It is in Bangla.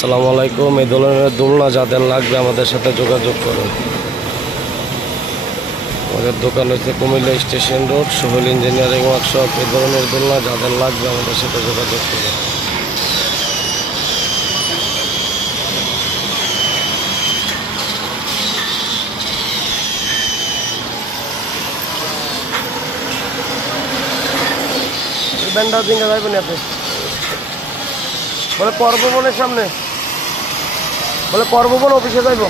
আসসালামু আলাইকুম। এই ধরনের দোলনা যাদের লাগবে আমাদের সাথে যোগাযোগ করুন। আমাদের দোকান হচ্ছে Comilla station road, Sohel engineering workshop. এই ধরনের দোলনা যাদের লাগবে আমাদের সাথে যোগাযোগ করুন। ব্যান্ডা দিনটা যাইবেন আপনি বলে পর্ববনের সামনে, বলে পর্ববন অফিসে যাইব।